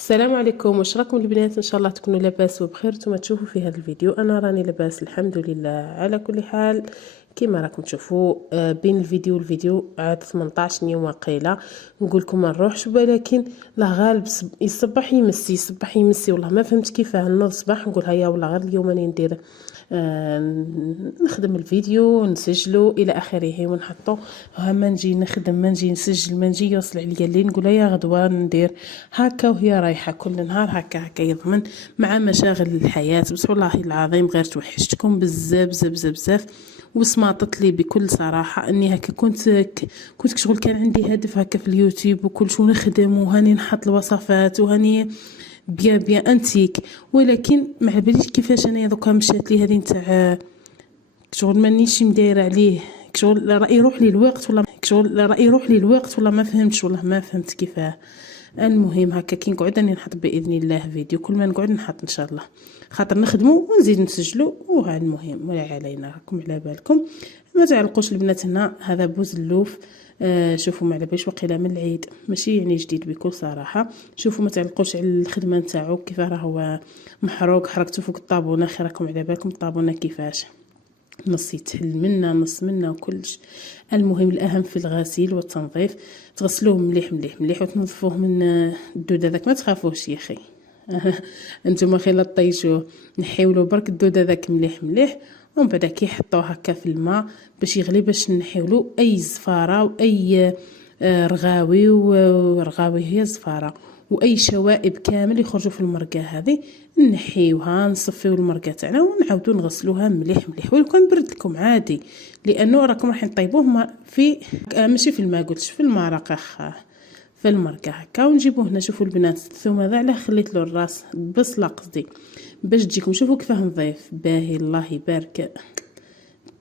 السلام عليكم، واش راكم البنات؟ ان شاء الله تكونوا لاباس وبخير. نتوما تشوفوا في هذا الفيديو انا راني لاباس الحمد لله. على كل حال كما راكم تشوفوا بين الفيديو والفيديو عاد 18 يوم وقيله نقول لكم ما نروحش، ولكن لا غالب يصبح يمسي والله ما فهمت كيفاه. نوض صباح نقول هيا والله غير اليوم راني ندير نخدم الفيديو نسجلو الى اخره ونحطو. ما نجي نخدم، ما نجي نسجل، ما نجي يوصل عليا الليل نقول يا غدوه ندير هكا وهي رايحه كل نهار هكا يضمن مع مشاغل الحياه. بس والله العظيم غير توحشتكم بزاف بزاف بزاف بزاف. وسمعطت لي بكل صراحه اني هكا كنت كشغل كان عندي هدف هكا في اليوتيوب وكل شو نخدم وهاني نحط الوصفات وهاني بيان انتيك، ولكن ما باليش كيفاش انا دوكا مشات لي هذه نتاع شغل مانيش مدايره عليه. شغل راي يروح لي الوقت ولا ما فهمتش، والله ما فهمت كيفاه. المهم هكا كي نقعد راني نحط باذن الله فيديو، كل ما نقعد نحط ان شاء الله، خاطر نخدمو ونزيد نسجلو وها المهم ولا علينا. راكم على بالكم ما تعلقوش البنات. هنا هذا بوز اللوف. شوفوا ما على باليش وقيله من العيد، ماشي يعني جديد بكل صراحه. شوفوا ما تعلقوش على الخدمه نتاعو كيف راه هو محروق، حركته فوق الطابونه. خيركم على بالكم الطابونه كيفاش نص يتحل منا نص منا وكلش. المهم الاهم في الغسيل والتنظيف، تغسلوه مليح مليح مليح وتنظفوه من الدود هذاك. ما تخافوش يا اخي انتم خير طيشوه، نحيولو برك الدود هذاك مليح مليح، ومن بعد كي يحطوه هكا في الماء باش يغلي، باش نحيولو اي زفاره واي رغاوي ورغاوي هي زفاره واي شوائب كامل يخرجوا في المرقه هذه نحيوها، نصفيو المرقه تاعنا ونعاودو نغسلوها مليح مليح. ولو كان برد لكم عادي، لانه راكم راح نطيبوه في ماشي في الماء، قلتش في المرقه في المرقه هكا. ونجيبوه هنا. شوفوا البنات الثوم هذا علاه خليت له الراس بصله قصدي باش تجيكم. شوفوا كيفاه نظيف باهي الله يبارك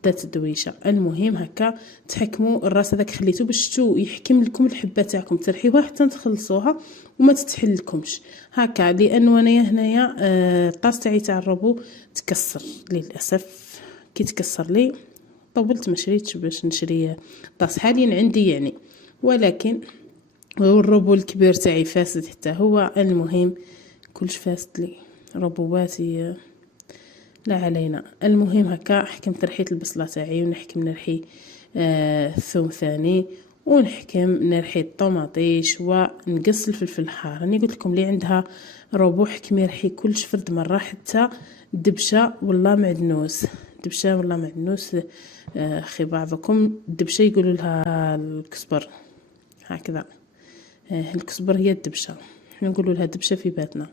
دات دويشه. المهم هكا تحكموا الراس هذاك خليته باش تو يحكم لكم الحبه تاعكم، ترحيوها حتى تخلصوها وما تتحلكمش هكا. لانه انايا هنايا الطاس تاعي تاع الروبو تكسر للاسف. كي تكسر لي طولت ما شريتش باش نشري طاس حاليا عندي يعني، ولكن والروبو الكبير تاعي فاسد حتى هو. المهم كلش فاسد لي ربواتي لا علينا. المهم هكا حكمت رحيت البصله تاعي ونحكم نرحي الثوم ثاني، ونحكم نرحي الطوماطيش ونقص الفلفل الحار. راني قلت لكم اللي عندها روبو حكمي رحي كلش فرد مره، حتى دبشه ولا معدنوس. دبشه ولا معدنوس اخي بعضكم دبشه يقولوا لها الكزبر هكذا. الكزبر هي الدبشه، احنا نقولوا لها دبشه في باتنا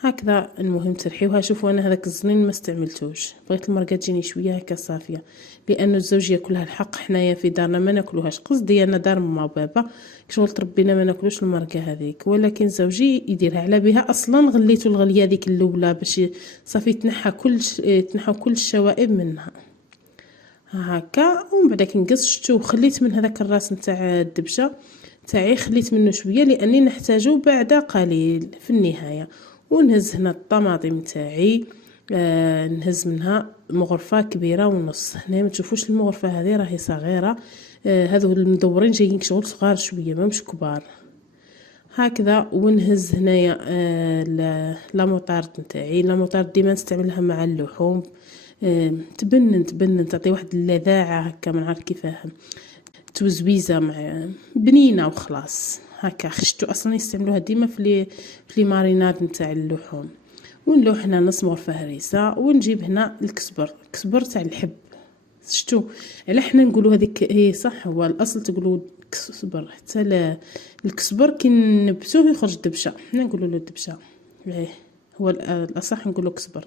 هكذا. المهم ترحيوها. شوفوا انا هذاك الزنين ما استعملتوش، بغيت المرقه تجيني شويه هكا صافيه، لانه الزوج ياكلها الحق. حنايا في دارنا ما ناكلوهاش، قصدي انا دار ماما وبابا كشغل تربينا ما ناكلوش المرقه هذيك، ولكن زوجي يديرها على بها. اصلا غليتو الغليه هذيك الاولى باش صافي تنحى كل الشوائب منها هكا. ومن بعد كي نقص وخليت من هذاك الراس نتاع الدبشه تاعي، خليت منه شويه لاني نحتاجه بعد قليل في النهايه. ونهز هنا الطماطم تاعي نهز منها مغرفه كبيره ونص. هنا ما تشوفوش المغرفه هذه راهي صغيره، هذو المدورين جايين شغل صغار شويه ما مش كبار هكذا. ونهز هنايا لا موطارد نتاعي. لا موطارد ديما نستعملها مع اللحوم، تبنن تعطي واحد اللذاعه هكا، ما نعرف كيفاه، توزويزه مع بنينه وخلاص هكا. خشتو اصلا يستعملوها ديما في لي ماريناد نتاع اللحوم. ونلوح هنا نص مغرفه هريسه، ونجيب هنا الكزبر تاع الحب. شتو على حنا نقولوا هذيك هي صح، هو الاصل تقولوا كزبر، حتى الكزبر كي نبتوه يخرج دبشه، حنا نقولوا له دبشه هو الاصح نقولوا كزبر.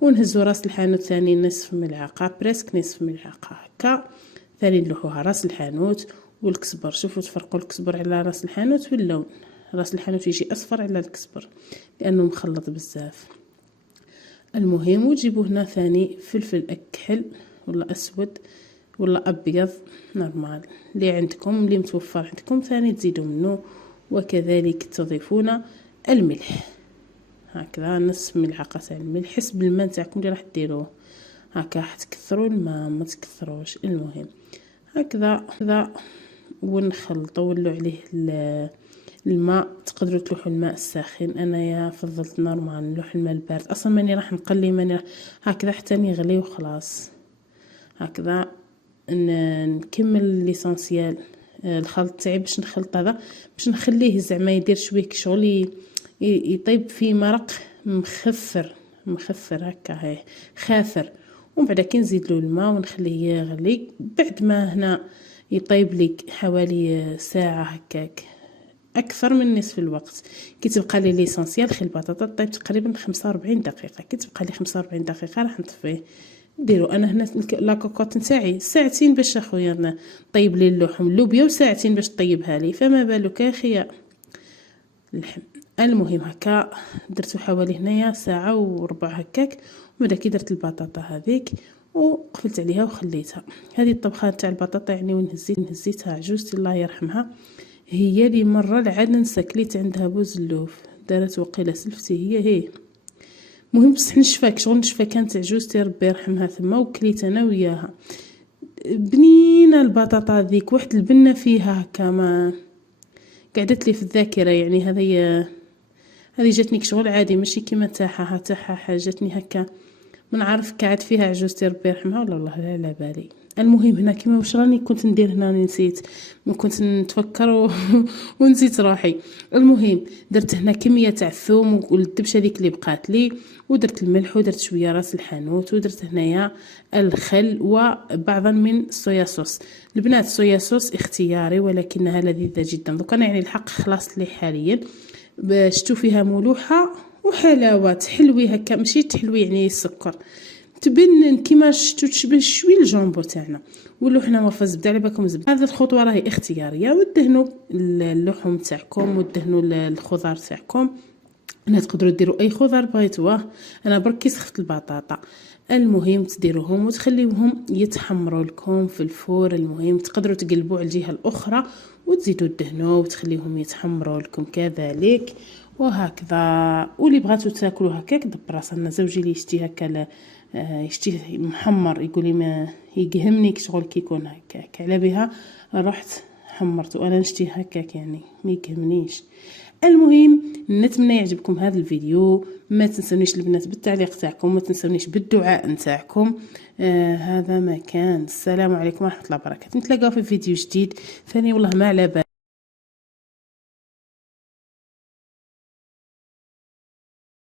ونهزو راس الحانوت ثاني نصف ملعقه، بريسك نصف ملعقه هكا. ثاني نلوحوها راس الحانوت والكزبر. شوفوا تفرقوا الكزبر على راس الحانوت في اللون، راس الحانوت يجي اصفر على الكزبر لانه مخلط بزاف. المهم وتجيبوا هنا ثاني فلفل اكحل ولا اسود ولا ابيض نورمال اللي عندكم، اللي متوفر عندكم ثاني تزيدوا منه. وكذلك تضيفون الملح هكذا نصف ملعقه تاع الملح حسب الماء تاعكم اللي راح ديروه هكا. حتكثروا الماء ما تكثروش. المهم هكذا ونخلطوا ونولوا عليه الماء تقدروا تلوحوا الماء الساخن. انايا فضلت نورمال نلوح الماء البارد، اصلا ماني راح نقلي، ماني هكذا حتى يغلي وخلاص. هكذا نكمل ليسونسيال الخلط تاعي باش نخلط هذا، باش نخليه زعما يدير شويه شغل يطيب في مرق مخفر هكا، هاي خافر. ومن بعد كي نزيد له الماء ونخليه يغلي. بعد ما هنا يطيب لي حوالي ساعه هكاك، اكثر من نصف الوقت. كي تبقى لي ليسونسيال خلي البطاطا طيب تقريبا 45 دقيقه. كي تبقى لي 45 دقيقه راح نطفيه. ديروا انا هنا لا كوكوط نتاعي ساعتين باش اخويا طيب لي اللحم اللوبيا، وساعتين باش طيبها لي، فما بالك يا اخي اللحم. المهم هكا درتو حوالي هنايا ساعه وربع هكاك. وبعد كي درت البطاطا هذيك وقفلت عليها وخليتها. هذه الطبخه تاع البطاطا يعني وين هزيتها عجوزتي الله يرحمها، هي لي مره العاد ننسى كليت عندها بوزلوف، دارت وقيله سلفتي هي مهم بصح نشفاك شغل نشفى كانت عجوزتي ربي يرحمها ثما، وكليت انا وياها بنينه البطاطا ذيك، واحد البنه فيها هكا ما قعدت لي في الذاكره. يعني هذه جاتني شغل عادي ماشي كيما تاعها جاتني هكا من عارف قاعد فيها عجوزتي ربي يرحمها ولا والله لا على بالي. المهم هنا كيما واش راني كنت ندير هنا نسيت، ما كنت نتفكر ونسيت روحي. المهم درت هنا كميه تاع الثوم والدبشه هذيك اللي بقات لي، ودرت الملح ودرت شويه راس الحانوت، ودرت هنايا الخل وبعضا من الصويا صوص. البنات صويا صوص اختياري ولكنها لذيذه جدا. دوك انا يعني الحق خلاص لي حاليا شتو فيها ملوحه وحلاوه تحلوي هكا، ماشي تحلوي يعني السكر، تبنن كيما شتو تشبه شويه الجامبو تاعنا. واللحمه مرفه زبده على بالكم زبده. هذه الخطوه راهي اختياريه، ودهنوا اللحم تاعكم ودهنوا الخضار تاعكم. انا تقدروا ديروا اي خضار بغيتوه، انا برك سخفت البطاطا. المهم تديروهم وتخليوهم يتحمروا لكم في الفور. المهم تقدروا تقلبوا على الجهه الاخرى وتزيدوا الدهنوا وتخليهم يتحمروا لكم كذلك وهكذا. واللي بغاتو تاكلوا هكاك دبر راسنا. زوجي اللي يشتي هكا يشتي محمر يقولي ما يقهمني شغل كي يكون هكاك، على بها رحت حمرته. انا نشتي هكاك يعني ما يقهمنيش. المهم نتمنى يعجبكم هذا الفيديو. ما تنسونيش البنات بالتعليق تاعكم، ما تنسونيش بالدعاء نتاعكم. هذا ما كان. السلام عليكم ورحمه الله وبركاته. نتلاقاو في فيديو جديد ثاني والله ما على بالي.